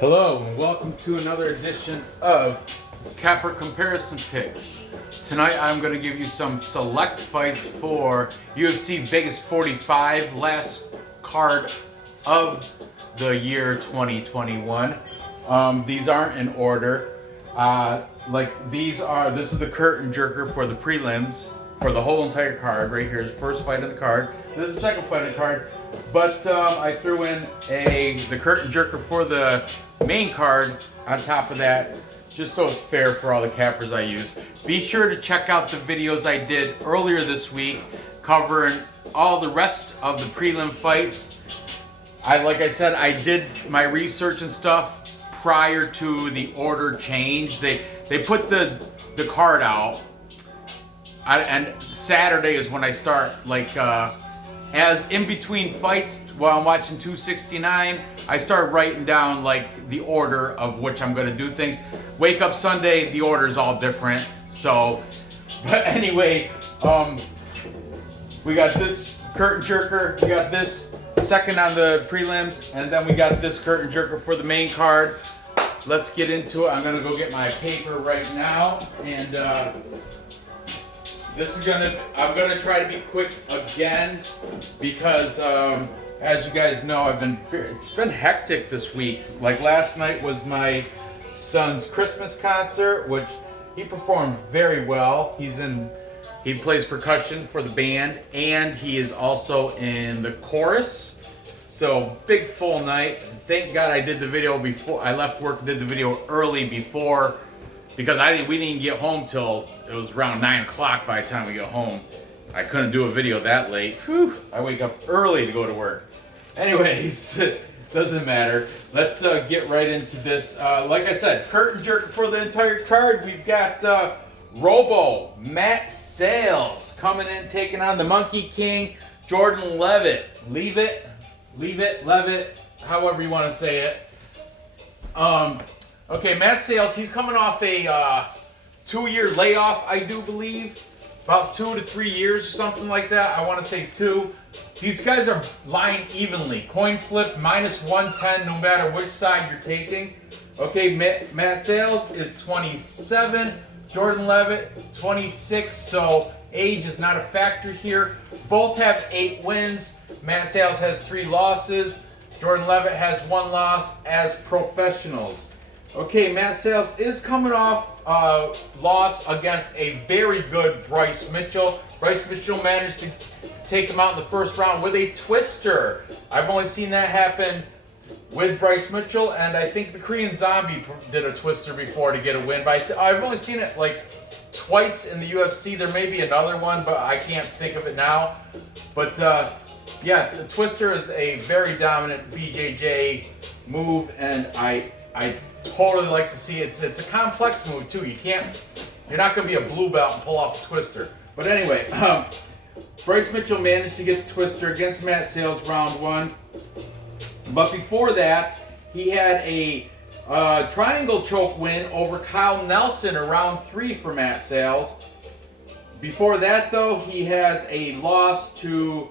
Hello and welcome to another edition of Capper Comparison Picks. Tonight I'm going to give you some select fights for UFC Vegas 45, last card of the year 2021. These aren't in order. This is the curtain jerker for the prelims for the whole entire card. Right here is the first fight of the card. This is the second fight of the card. But I threw in the curtain jerker for the main card on top of that, just so it's fair for all the cappers I use. Be sure to check out the videos I did earlier this week covering all the rest of the prelim fights. Like I said, I did my research and stuff prior to the order change. They put the card out, and Saturday is when I start as in between fights while I'm watching 269, I start writing down the order of which I'm going to do things. Wake up Sunday, the order is all different. So, but anyway, we got this curtain jerker, we got this second on the prelims, and then we got this curtain jerker for the main card. Let's get into it. I'm going to go get my paper right now, and I'm gonna try to be quick again because as you guys know, it's been hectic this week. Like last night was my son's Christmas concert, which he performed very well. He plays percussion for the band, and he is also in the chorus. So big full night. Thank God I did the video before I left work. Did the video early before. Because we didn't get home till it was around 9 o'clock by the time we got home. I couldn't do a video that late. Whew, I wake up early to go to work. Anyways, doesn't matter. Let's get right into this. Like I said, curtain jerker for the entire card. We've got Robo, Matt Sayles coming in, taking on the Monkey King, Jordan Levitt. Levitt, however you want to say it. Okay, Matt Sayles, he's coming off a 2-year layoff, I do believe. About 2 to 3 years or something like that. I want to say 2. These guys are lying evenly. Coin flip, minus 110 no matter which side you're taking. Okay, Matt Sayles is 27. Jordan Levitt, 26. So age is not a factor here. Both have 8 wins. Matt Sayles has 3 losses. Jordan Levitt has 1 loss as professionals. Okay, Matt Sayles is coming off a loss against a very good Bryce Mitchell. Bryce Mitchell managed to take him out in the first round with a twister. I've only seen that happen with Bryce Mitchell, and I think the Korean Zombie did a twister before to get a win. But I've only seen it twice in the UFC. There may be another one, but I can't think of it now. But yeah, the twister is a very dominant BJJ move, and I totally like to see it. It's a complex move too. You're not going to be a blue belt and pull off a twister. But anyway, Bryce Mitchell managed to get the twister against Matt Sayles round 1. But before that, he had a triangle choke win over Kyle Nelson in round 3 for Matt Sayles. Before that, though, he has a loss to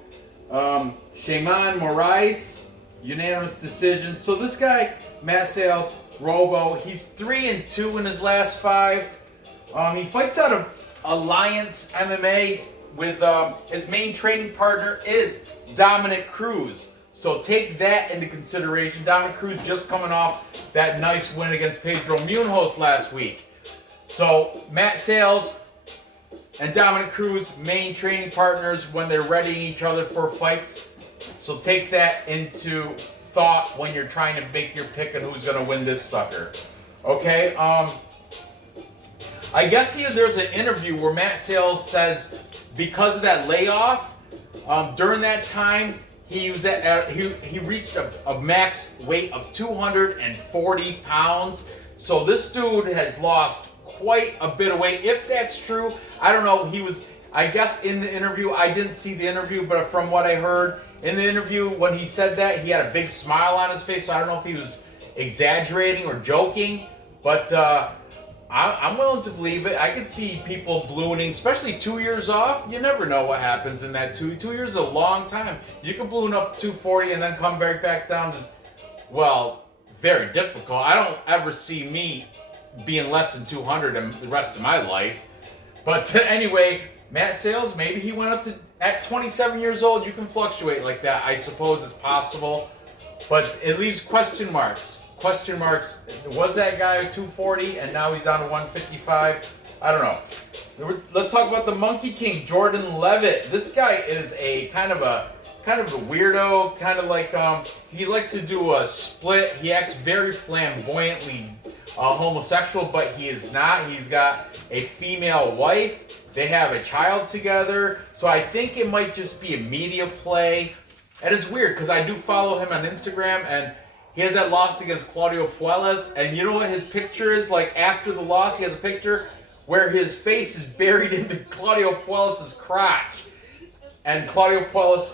Shayman Moraes, unanimous decision. So this guy, Matt Sayles, Robo, he's 3-2 in his last 5. He fights out of Alliance MMA with his main training partner is Dominic Cruz. So take that into consideration. Dominic Cruz just coming off that nice win against Pedro Munhoz last week. So Matt Sayles and Dominic Cruz, main training partners when they're readying each other for fights. So take that into thought when you're trying to make your pick on who's going to win this sucker. Okay, I guess there's an interview where Matt Sayles says because of that layoff, during that time he was he reached a max weight of 240 pounds. So this dude has lost quite a bit of weight. If that's true, I don't know. I guess in the interview, I didn't see the interview, but from what I heard in the interview, when he said that, he had a big smile on his face. So I don't know if he was exaggerating or joking, but I'm willing to believe it. I could see people ballooning, especially 2 years off. You never know what happens in that 2 years is a long time. You can balloon up 240 and then come back down to, well, very difficult. I don't ever see me being less than 200 in the rest of my life. But anyway, Matt Sayles, maybe he went up to, at 27 years old, you can fluctuate like that. I suppose it's possible. But it leaves question marks. Question marks. Was that guy 240 and now he's down to 155? I don't know. Let's talk about the Monkey King, Jordan Levitt. This guy is a kind of a weirdo, kind of like he likes to do a split. He acts very flamboyantly homosexual, but he is not. He's got a female wife. They have a child together. So I think it might just be a media play. And it's weird because I do follow him on Instagram, and he has that loss against Claudio Puelles. And you know what his picture is? Like after the loss, he has a picture where his face is buried into Claudio Puelles' crotch. And Claudio Puelles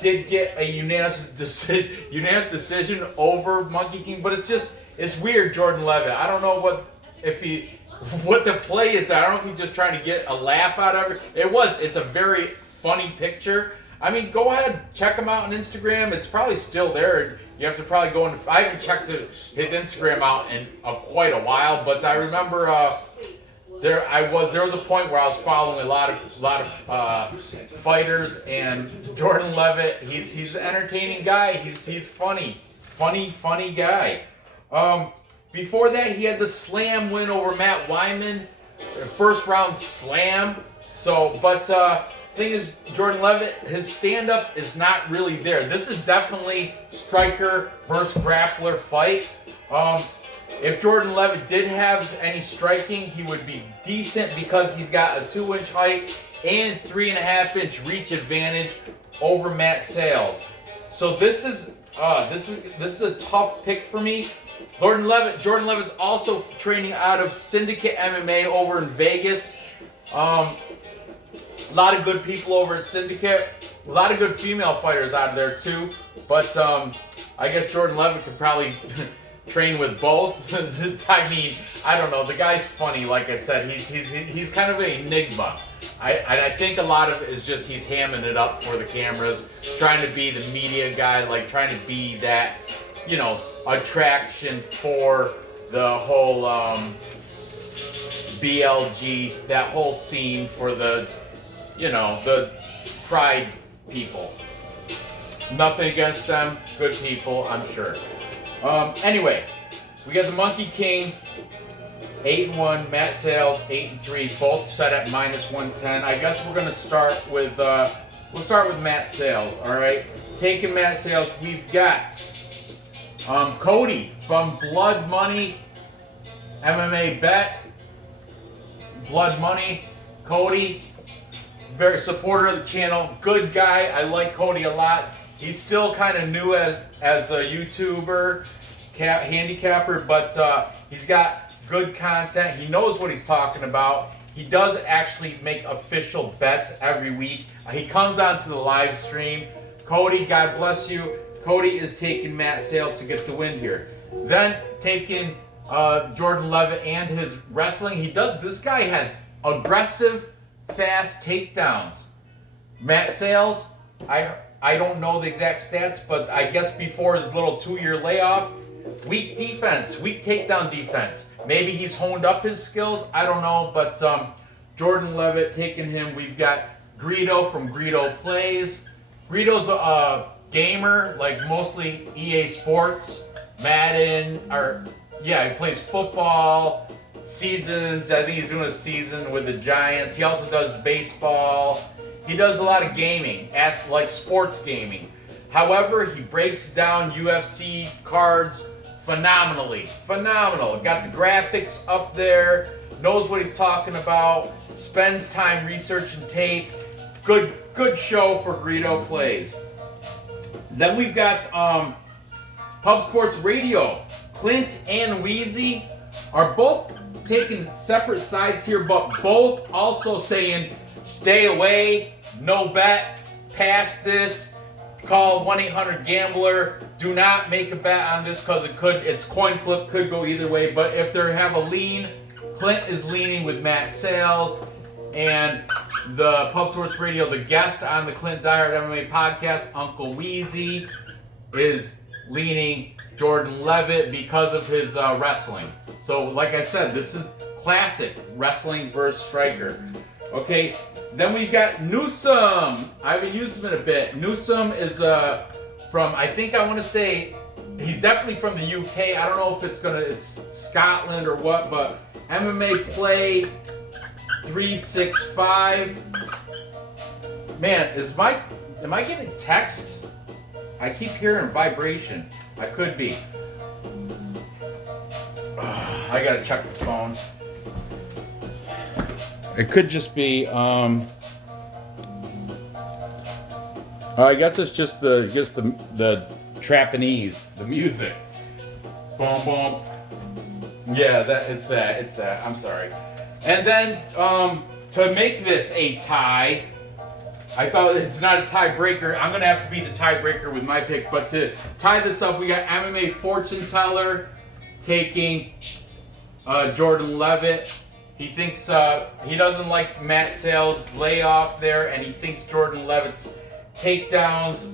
did get a unanimous decision over Monkey King, but it's weird, Jordan Levitt. I don't know what the play is there. I don't know if he's just trying to get a laugh out of it. It's a very funny picture. I mean, go ahead, check him out on Instagram. It's probably still there. You have to probably go in. I haven't checked his Instagram out in quite a while, but I remember there was a point where I was following a lot of fighters, and Jordan Levitt, he's an entertaining guy. He's funny guy. Before that, he had the slam win over Matt Wyman, first round slam. So, but thing is, Jordan Levitt, his stand-up is not really there. This is definitely striker versus grappler fight. If Jordan Levitt did have any striking, he would be decent because he's got a 2-inch height and 3.5-inch reach advantage over Matt Sayles. So this is a tough pick for me. Jordan Levitt's also training out of Syndicate MMA over in Vegas. A lot of good people over at Syndicate. A lot of good female fighters out of there too. But I guess Jordan Levitt could probably train with both. I mean, I don't know. The guy's funny. Like I said, he's kind of an enigma. I think a lot of it is just he's hamming it up for the cameras, trying to be the media guy, like trying to be that, attraction for the whole BLG, that whole scene for the Pride people. Nothing against them, good people, I'm sure. Anyway, we got the Monkey King, 8-1, Matt Sayles, 8-3, both set at -110. I guess we're gonna start with Matt Sayles. All right, taking Matt Sayles, we've got Cody from Blood Money MMA Bet. Blood Money, Cody, very supporter of the channel, good guy. I like Cody a lot. He's still kind of new as a YouTuber, handicapper, but he's got good content. He knows what he's talking about. He does actually make official bets every week. He comes onto the live stream. Cody, God bless you. Cody is taking Matt Sayles to get the win here. Then taking Jordan Levitt and his wrestling. This guy has aggressive, fast takedowns. Matt Sayles, I don't know the exact stats, but I guess before his little 2-year layoff, weak defense, weak takedown defense. Maybe he's honed up his skills. I don't know, but Jordan Levitt taking him. We've got Greedo from Greedo Plays. Greedo's a gamer, like mostly EA Sports, Madden, he plays football, seasons. I think he's doing a season with the Giants. He also does baseball. He does a lot of gaming, like sports gaming. However, he breaks down UFC cards phenomenally. Phenomenal. Got the graphics up there, knows what he's talking about, spends time researching tape. Good show for Greedo Plays. Then we've got Pub Sports Radio. Clint and Wheezy are both taking separate sides here, but both also saying stay away, no bet, pass this, call 1-800-GAMBLER. Do not make a bet on this because it's coin flip, could go either way. But if they have a lean, Clint is leaning with Matt Sayles, and the Pub Sports Radio, the guest on the Clint Diehard MMA podcast, Uncle Wheezy, is leaning Jordan Levitt because of his wrestling. So like I said, this is classic wrestling versus striker. Okay, then we've got Newsom. I haven't used him in a bit. Newsom is from, I think I want to say, he's definitely from the UK. I don't know if it's Scotland or what, but MMA Play 365. Man, am I getting text? I keep hearing vibration. I could be. I gotta check the phone. It could just be. I guess it's just the Japanese, the music. Boom, boom. Yeah, it's that. I'm sorry. And then to make this a tie, I thought it's not a tiebreaker. I'm gonna have to be the tiebreaker with my pick. But to tie this up, we got MMA fortune teller taking Jordan Levitt. He thinks he doesn't like Matt Sayles' layoff there, and he thinks Jordan Levitt's takedowns,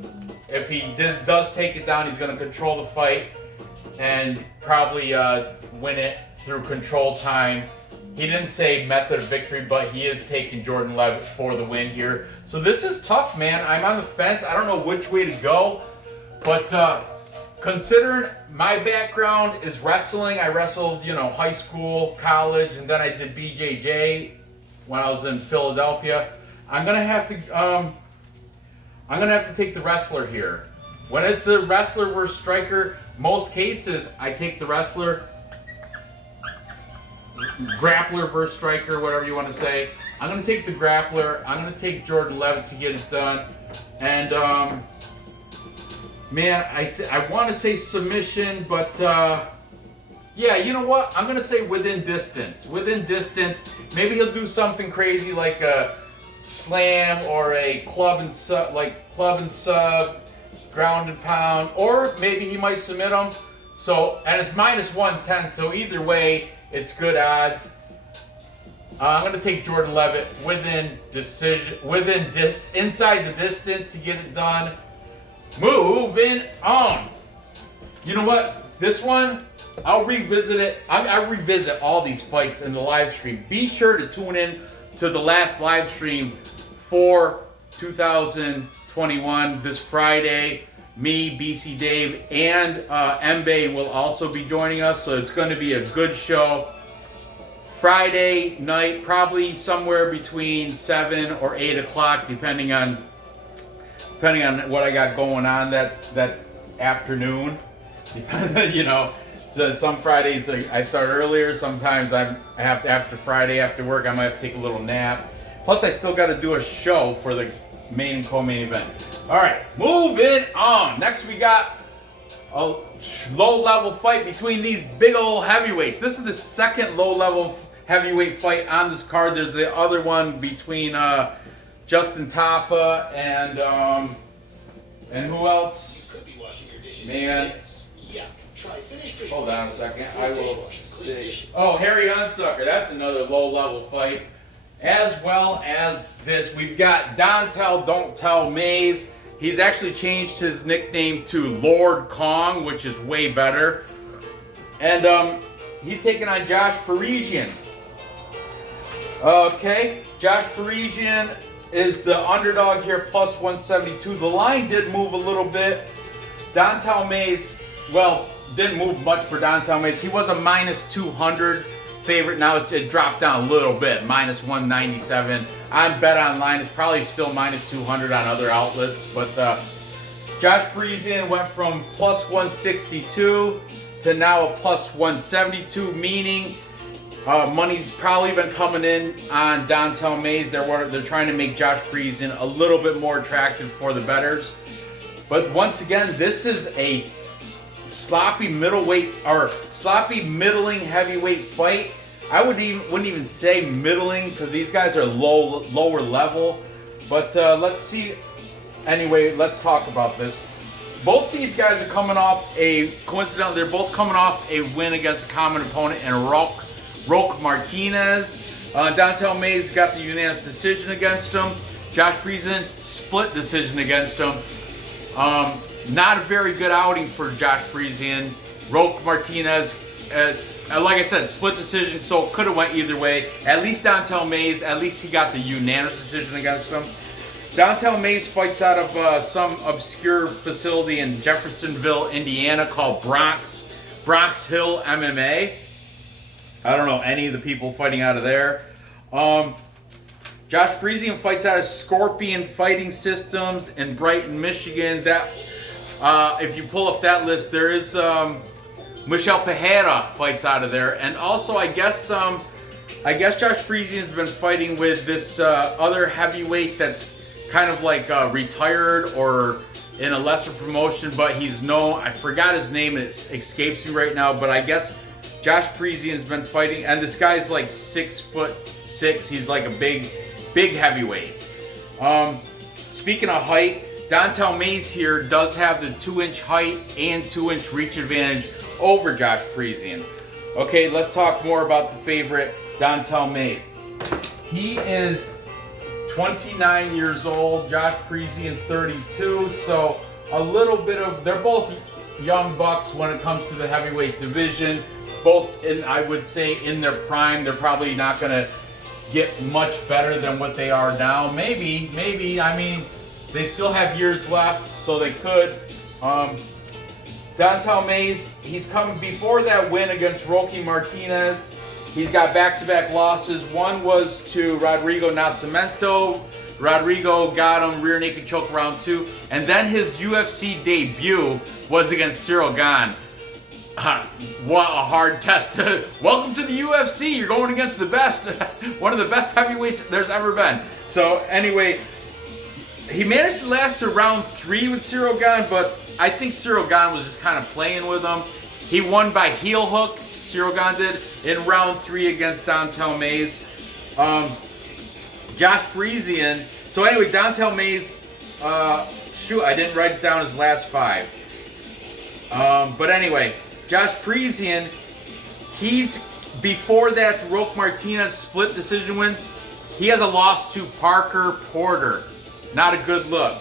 if he does take it down, he's going to control the fight and probably win it through control time. He didn't say method of victory, but he is taking Jordan Levitt for the win here. So this is tough, man. I'm on the fence. I don't know which way to go, but considering my background is wrestling, I wrestled, high school, college, and then I did BJJ when I was in Philadelphia. I'm gonna have to take the wrestler here. When it's a wrestler versus striker, most cases I take the wrestler. Grappler versus striker, whatever you want to say. I'm going to take the grappler. I'm going to take Jordan Levitt to get it done. And, man, I want to say submission, but, yeah, you know what? I'm going to say within distance. Within distance. Maybe he'll do something crazy like a slam or a club and sub, ground and pound. Or maybe he might submit him. So, and it's minus 110, so either way, it's good odds. I'm going to take Jordan Levitt inside the distance to get it done. Moving on. You know what? This one, I'll revisit it. I revisit all these fights in the live stream. Be sure to tune in to the last live stream for 2021 this Friday. Me, BC Dave, and Mbae will also be joining us, so it's going to be a good show. Friday night, probably somewhere between 7 or 8 o'clock, depending on what I got going on that afternoon. So some Fridays I start earlier. Sometimes I have to, after Friday after work, I might have to take a little nap. Plus, I still got to do a show for the main and co-main event. All right, moving on. Next, we got a low-level fight between these big old heavyweights. This is the second low-level heavyweight fight on this card. There's the other one between Justin Tafa and who else? Man, hold on a second. I will see. Oh, Harry Hunsucker. That's another low-level fight. As well as this, we've got Don't Tell Mays. He's actually changed his nickname to Lord Kong, which is way better. And he's taking on Josh Parisian. Okay, Josh Parisian is the underdog here, plus 172. The line did move a little bit. Dontel Mays, well, didn't move much for Dontel Mays. He was a minus 200 favorite. Now it dropped down a little bit, minus 197. On Bet Online, it's probably still minus 200 on other outlets. But Josh Parisian went from plus 162 to now a plus 172, meaning money's probably been coming in on Dontel Mays. They're trying to make Josh Parisian a little bit more attractive for the bettors. But once again, this is a sloppy middling heavyweight fight. I wouldn't even say middling because these guys are lower level. But let's see. Anyway, let's talk about this. Both these guys are coming off coincidentally, they're both coming off a win against a common opponent in Roque Martinez. Dontel Mays got the unanimous decision against him. Josh Parisian split decision against him. not a very good outing for Josh Parisian. Roque Martinez, like I said, split decision, so could have went either way. At least Dontel Mays, at least he got the unanimous decision against him. Dontel Mays fights out of some obscure facility in Jeffersonville, Indiana called Bronx Hill MMA. I don't know any of the people fighting out of there. Josh Parisian fights out of Scorpion Fighting Systems in Brighton, Michigan. That, if you pull up that list, there is Michel Pereira fights out of there, and also I guess Josh Parisian's been fighting with this other heavyweight that's kind of like retired or in a lesser promotion, but he's known. I forgot his name, and it escapes me right now. But I guess Josh Parisian's been fighting, and this guy's like 6'6". He's like a big heavyweight. Speaking of height, Dontel Mays here does have the 2-inch height and 2-inch reach advantage over Josh Parisian. Okay, let's talk more about the favorite, Dontel Mays. He is 29 years old, Josh Parisian 32, so a little bit of, they're both young bucks when it comes to the heavyweight division. Both in, I would say, in their prime. They're probably not going to get much better than what they are now. Maybe, I mean, they still have years left, so they could. Dontel Mays, he's coming before that win against Roque Martinez. He's got back-to-back losses. One was to Rodrigo Nascimento. Rodrigo got him rear naked choke round 2. And then his UFC debut was against Cyril Gane. What a hard test. Welcome to the UFC. You're going against the best. One of the best heavyweights there's ever been. So anyway, he managed to last to round 3 with Cyril Gane, but I think Cyril Gane was just kind of playing with him. He won by heel hook. Cyril Gane did in round 3 against Dontel Mays. Josh Parisian. So anyway, Dontel Mays. Shoot, I didn't write down his last 5. But anyway, Josh Parisian. He's before that Roque Martinez split decision win. He has a loss to Parker Porter. Not a good look.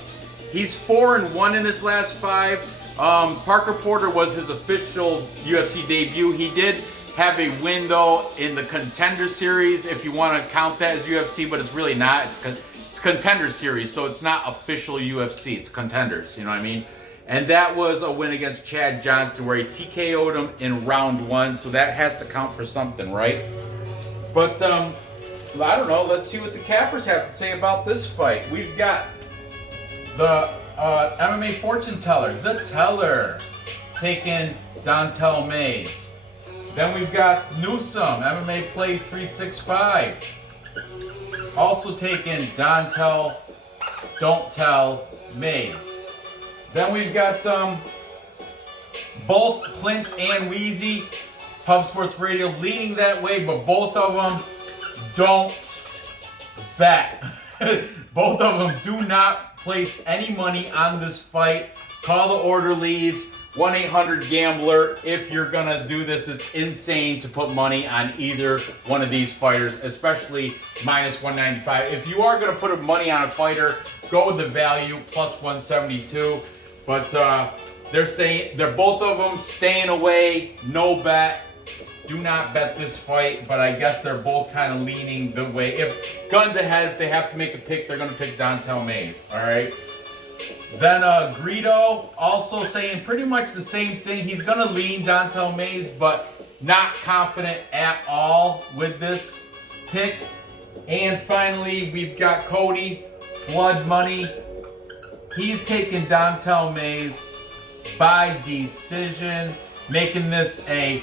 He's 4-1 in his last 5. Parker Porter was his official UFC debut. He did have a win, though, in the Contender Series, if you want to count that as UFC, but it's really not. It's Contender Series, so it's not official UFC. It's Contenders, you know what I mean? And that was a win against Chad Johnson, where he TKO'd him in round 1, so that has to count for something, right? But, I don't know. Let's see what the cappers have to say about this fight. We've got the MMA fortune teller, The Teller, taking Dontel Mays. Then we've got Newsome, MMA Play 365, also taking Dontel Don't Tell Mays. Then we've got both Clint and Wheezy, Pub Sports Radio, leading that way, but both of them don't bet. Both of them do not place any money on this fight. Call the orderlies, 1-800-GAMBLER. If you're gonna do this, it's insane to put money on either one of these fighters, especially minus 195. If you are gonna put money on a fighter, go with the value, plus 172. But they're both of them staying away, no bet. Do not bet this fight, but I guess they're both kind of leaning the way. If gun to head, if they have to make a pick, they're going to pick Dontel Mays. All right. Then Greedo also saying pretty much the same thing. He's going to lean Dontel Mays, but not confident at all with this pick. And finally, we've got Cody, Blood Money. He's taking Dontel Mays by decision, making this a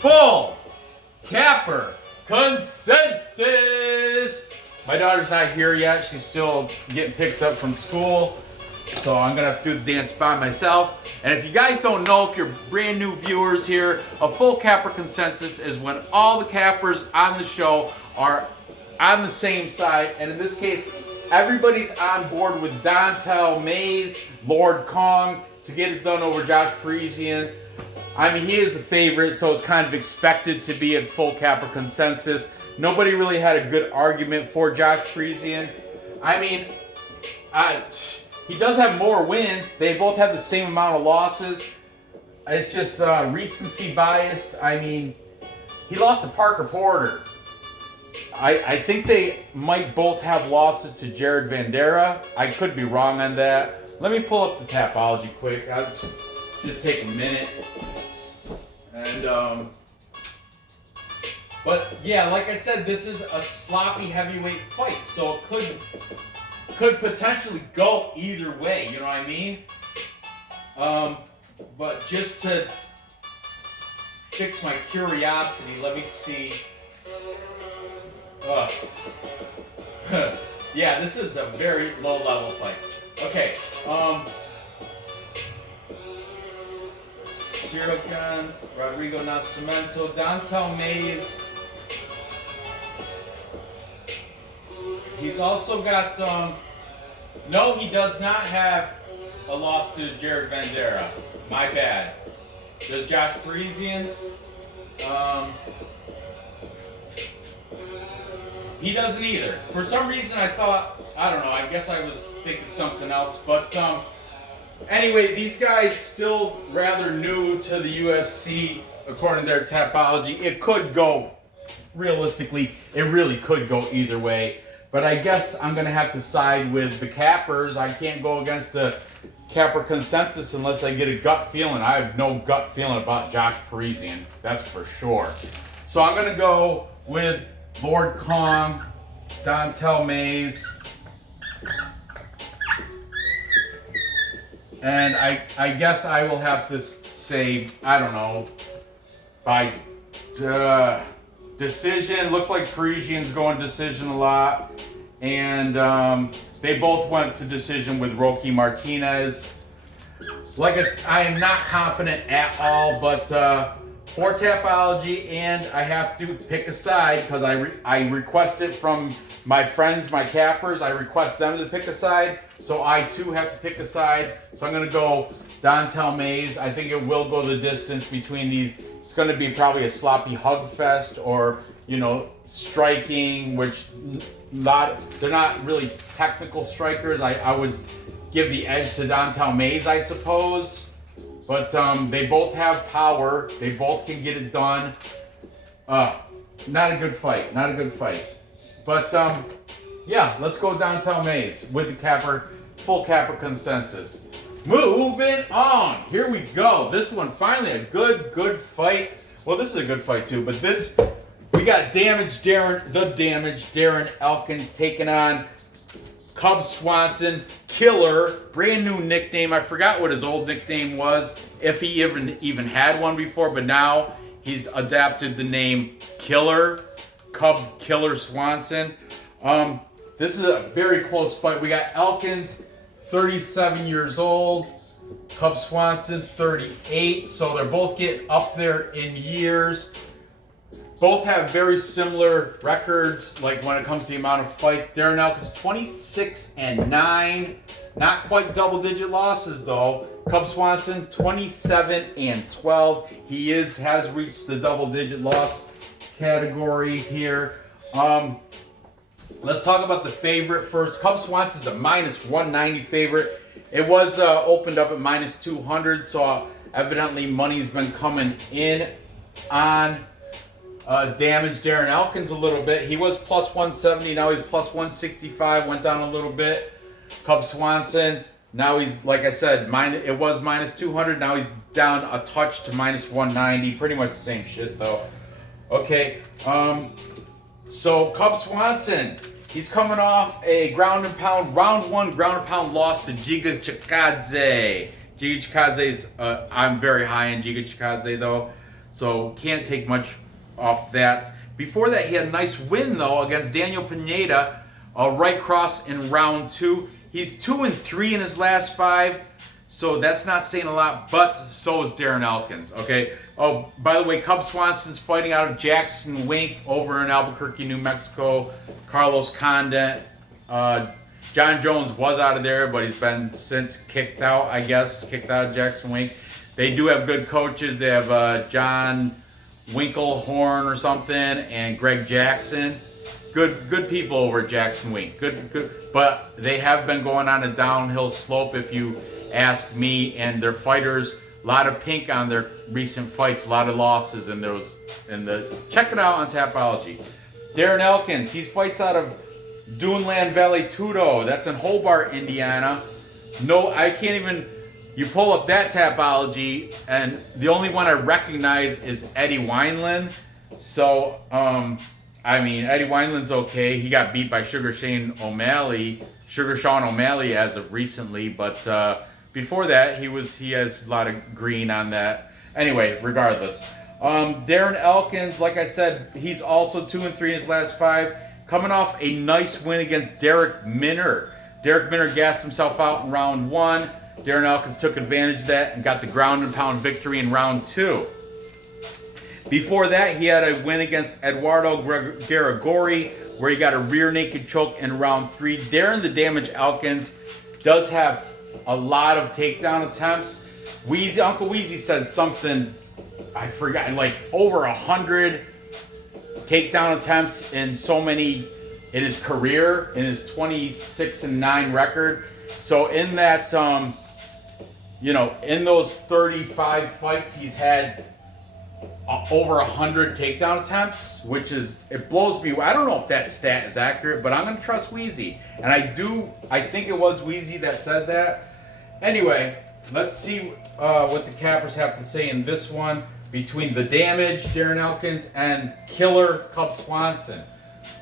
full capper consensus. My daughter's not here yet. She's still getting picked up from school. So I'm going to have to do the dance by myself. And if you guys don't know, if you're brand new viewers here, a full capper consensus is when all the cappers on the show are on the same side. And in this case, everybody's on board with Dontel Mays, Lord Kong, to get it done over Josh Parisian. I mean, he is the favorite, so it's kind of expected to be a full capper consensus. Nobody really had a good argument for Josh Parisian. I mean, he does have more wins. They both have the same amount of losses. It's just recency biased. I mean, he lost to Parker Porter. I think they might both have losses to Jared Vanderaa. I could be wrong on that. Let me pull up the Tapology quick. I'll just take a minute. And but yeah, like I said, this is a sloppy heavyweight fight, so it could potentially go either way. You know what I mean? But just to fix my curiosity, let me see. Yeah, this is a very low level fight. Okay. Cyril Gane, Rodrigo Nascimento, Dontel Mays. He's also got no, he does not have a loss to Jared Vanderaa. My bad. Does Josh Parisian? He doesn't either. For some reason I thought, I don't know, I guess I was thinking something else. But anyway, these guys still rather new to the UFC according to their Tapology. It could go, realistically, it really could go either way. But I guess I'm going to have to side with the cappers. I can't go against the capper consensus unless I get a gut feeling. I have no gut feeling about Josh Parisian. That's for sure. So I'm going to go with Lord Kong, Dontel Mays. And I guess I will have to say, I don't know, by decision. Looks like Parisian's going decision a lot. And they both went to decision with Roque Martinez. Like I am not confident at all, but for Tapology, and I have to pick a side because I request it from my friends, my cappers. I request them to pick a side, so I too have to pick a side. So I'm going to go Dontel Mays. I think it will go the distance between these. It's going to be probably a sloppy hug fest, or striking, which they're not really technical strikers. I would give the edge to Dontel Mays, I suppose. But they both have power. They both can get it done. Not a good fight. Not a good fight. But yeah, let's go Dontel Mays with the full capper consensus. Moving on. Here we go. This one finally a good fight. Well, this is a good fight too. But we got Darren Elkins taking on Cub Swanson, Killer, brand new nickname. I forgot what his old nickname was, if he even had one before, but now he's adapted the name Killer, Cub Killer Swanson. This is a very close fight. We got Elkins, 37 years old, Cub Swanson, 38. So they're both getting up there in years. Both have very similar records, like when it comes to the amount of fights. Darren Elkins 26-9, not quite double-digit losses though. Cub Swanson 27-12. He has reached the double-digit loss category here. Let's talk about the favorite first. Cub Swanson's a -190 favorite. It was opened up at -200, so evidently money's been coming in on damaged Darren Elkins a little bit. He was +170, now he's +165, went down a little bit. Cub Swanson, now he's, like I said, it was -200, now he's down a touch to -190. Pretty much the same shit though. Okay, so Cub Swanson, he's coming off a round one ground and pound loss to Giga Chikadze. Giga Chikadze's, I'm very high in Giga Chikadze though, so can't take much off that. Before that, he had a nice win though against Daniel Pineda, right cross in round 2. He's 2-3 in his last 5, so that's not saying a lot, but so is Darren Elkins, okay? Oh, by the way, Cub Swanson's fighting out of Jackson Wink over in Albuquerque, New Mexico. Carlos Condit. John Jones was out of there, but he's been since kicked out, I guess, kicked out of Jackson Wink. They do have good coaches. They have John Winklehorn or something, and Greg Jackson. Good people over at Jackson Wink. Good. But they have been going on a downhill slope, if you ask me. And their fighters, a lot of pink on their recent fights, a lot of losses in those. Check it out on Tapology. Darren Elkins, he fights out of Duneland Valley Tudo. That's in Hobart, Indiana. No, I can't even. You pull up that Tapology, and the only one I recognize is Eddie Wineland. So, I mean, Eddie Wineland's okay. He got beat by Sugar Sean O'Malley as of recently, but before that, he has a lot of green on that. Anyway, regardless, Darren Elkins, like I said, he's also 2-3 in his last 5, coming off a nice win against Derek Minner. Derek Minner gassed himself out in round 1. Darren Elkins took advantage of that and got the ground and pound victory in round 2. Before that, he had a win against Eduardo Garagori, where he got a rear naked choke in round 3. Darren the Damage Elkins does have a lot of takedown attempts. Uncle Weezy said something, I forgot, like over 100 takedown attempts in in his career, in his 26-9 record. So in that, in those 35 fights, he's had over 100 takedown attempts, which it blows me. I don't know if that stat is accurate, but I'm going to trust Weezy. And I think it was Weezy that said that. Anyway, let's see what the cappers have to say in this one between the Damage, Darren Elkins, and Killer Cub Swanson.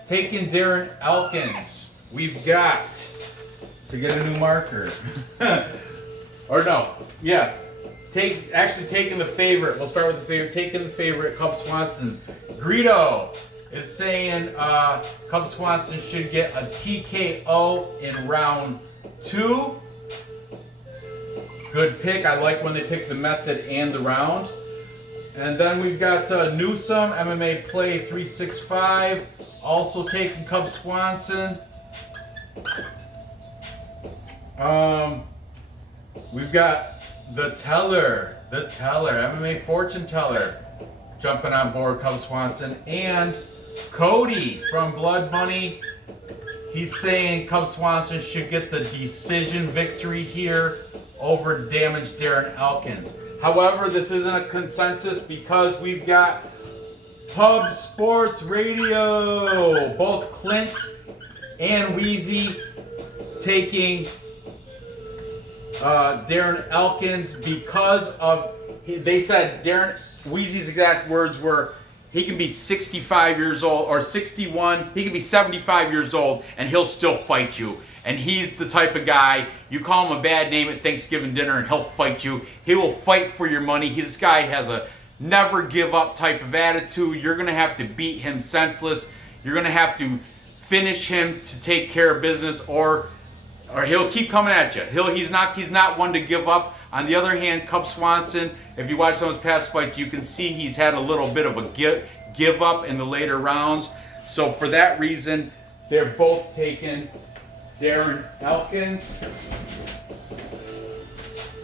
Taking Darren Elkins, we've got to get a new marker. Or no, yeah. Taking the favorite. We'll start with the favorite. Taking the favorite, Cub Swanson. Greedo is saying Cub Swanson should get a TKO in round 2. Good pick. I like when they pick the method and the round. And then we've got Newsome, MMA Play 365, also taking Cub Swanson. We've got the Teller, MMA Fortune Teller, jumping on board Cub Swanson. And Cody from Blood Money, he's saying Cub Swanson should get the decision victory here over Damaged Darren Elkins. However, this isn't a consensus because we've got Pub Sports Radio, both Clint and Weezy taking Darren Elkins because of, they said Weezy's exact words were, he can be 65 years old or 61, he can be 75 years old and he'll still fight you. And he's the type of guy, you call him a bad name at Thanksgiving dinner and he'll fight you. He will fight for your money. This guy has a never give up type of attitude. You're going to have to beat him senseless. You're going to have to finish him to take care of business, or he'll keep coming at you. He's not one to give up. On the other hand, Cub Swanson, if you watch some of his past fights, you can see he's had a little bit of a give up in the later rounds. So for that reason, they're both taking Darren Elkins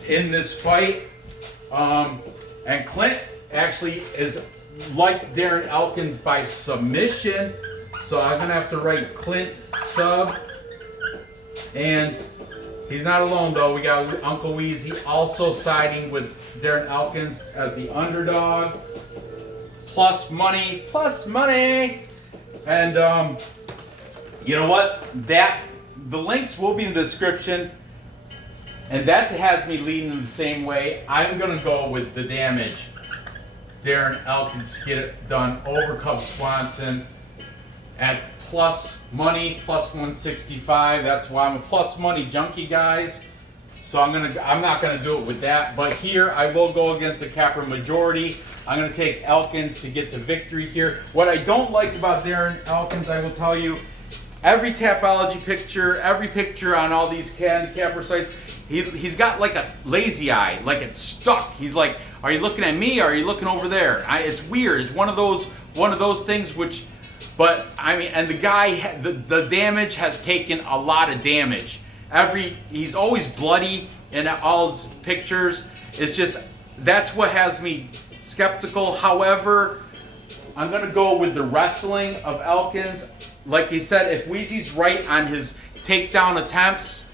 in this fight. And Clint actually is like Darren Elkins by submission. So I'm going to have to write Clint sub. And he's not alone though. We got Uncle Weezy also siding with Darren Elkins as the underdog. Plus money. And you know what? The links will be in the description. And that has me leading in the same way. I'm going to go with the Damage. Darren Elkins get it done over Cub Swanson at plus money, plus 165. That's why I'm a plus money junkie, guys. So I'm not gonna do it with that. But here I will go against the capper majority. I'm gonna take Elkins to get the victory here. What I don't like about Darren Elkins, I will tell you, every Tapology picture, every picture on all these capper sites, he's got like a lazy eye, like it's stuck. He's like, are you looking at me or are you looking over there? It's weird. It's one of those things which, but I mean, and the guy, the Damage has taken a lot of damage. He's always bloody in all his pictures. It's just, that's what has me skeptical. However, I'm gonna go with the wrestling of Elkins. like he said, if Weezy's right on his takedown attempts,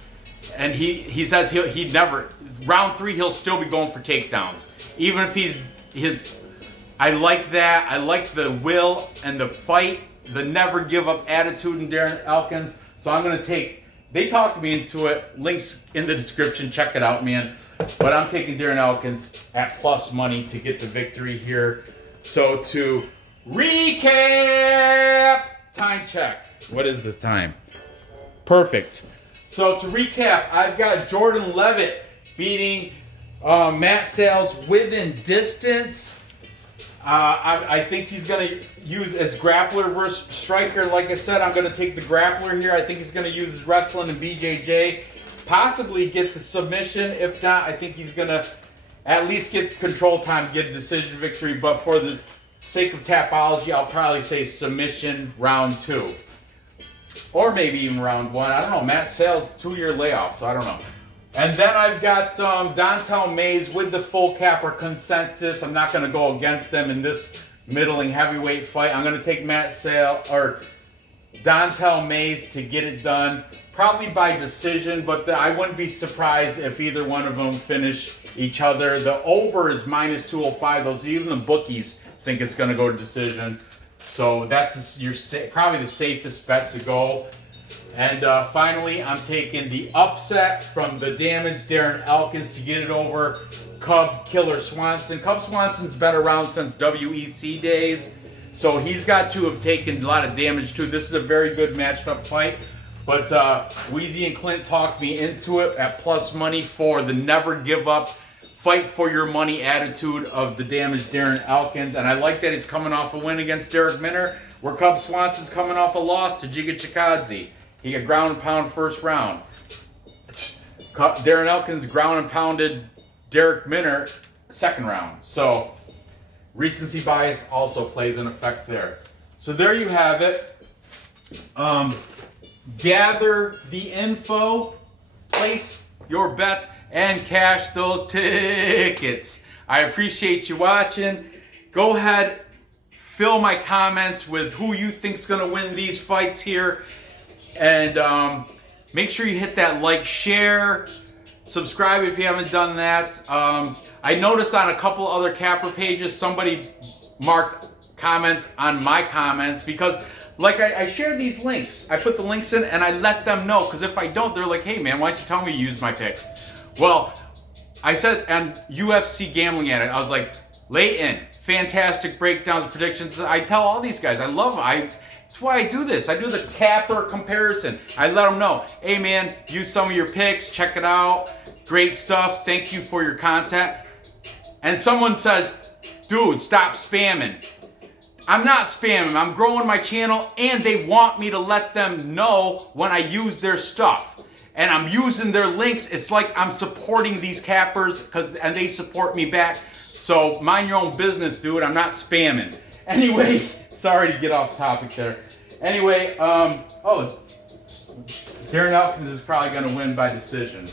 and he says he'd never, round 3 he'll still be going for takedowns, even if I like that. I like the will and the fight, the never give up attitude in Darren Elkins. So I'm gonna take. They talked me into it. Links in the description. Check it out, man. But I'm taking Darren Elkins at plus money to get the victory here. So to recap, time check. What is the time? Perfect. So to recap, I've got Jordan Levitt beating Matt Sayles within distance. I think he's going to use its grappler versus striker. Like I said, I'm going to take the grappler here. I think he's going to use his wrestling and BJJ. Possibly get the submission. If not, I think he's going to at least get control time, get a decision victory. But for the sake of tapology, I'll probably say submission round 2. Or maybe even round 1. I don't know. Matt Sayles, 2-year layoff, so I don't know. And then I've got Dontel Mays with the full capper consensus. I'm not going to go against them in this middling heavyweight fight. I'm going to take Matt Sayles or Dontel Mays to get it done. Probably by decision, but I wouldn't be surprised if either one of them finish each other. The over is minus 205. Those even the bookies think it's going to go to decision. So that's probably the safest bet to go. And finally, I'm taking the upset from the damaged Darren Elkins to get it over Cub Killer Swanson. Cub Swanson's been around since WEC days, so he's got to have taken a lot of damage too. This is a very good matched up fight. But Weezy and Clint talked me into it at plus money for the never give up, fight for your money attitude of the damaged Darren Elkins. And I like that he's coming off a win against Derek Minner, where Cub Swanson's coming off a loss to Giga Chikadze. He got ground and pound first round. Darren Elkins ground and pounded Derek Minner second round. So recency bias also plays an effect there. So there you have it. Gather the info, place your bets, and cash those tickets. I appreciate you watching. Go ahead, fill my comments with who you think's going to win these fights here. And make sure you hit that like, share, subscribe if you haven't done that. I noticed on a couple other capper pages, somebody marked comments on my comments because like I shared these links. I put the links in and I let them know, because if I don't, they're like, hey man, why don't you tell me you use my picks? Well, I said on UFC Gambling Addict, I was like, lay in, fantastic breakdowns, predictions. I tell all these guys, I love them. That's why I do this. I do the capper comparison. I let them know, hey man, use some of your picks, check it out. Great stuff, thank you for your content. And someone says, dude, stop spamming. I'm not spamming, I'm growing my channel, and they want me to let them know when I use their stuff. And I'm using their links. It's like I'm supporting these cappers, and they support me back. So mind your own business, dude. I'm not spamming. Anyway, sorry to get off topic there. Anyway, oh, Darren Elkins is probably going to win by decision.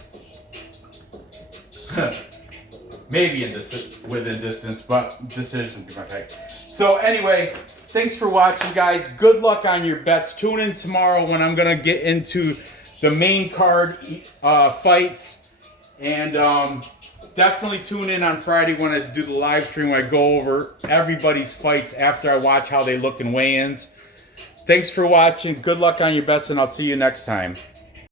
Maybe within distance, but decision. So anyway, thanks for watching, guys. Good luck on your bets. Tune in tomorrow when I'm going to get into the main card fights. And definitely tune in on Friday when I do the live stream where I go over everybody's fights after I watch how they look in weigh-ins. Thanks for watching. Good luck on your bets, and I'll see you next time.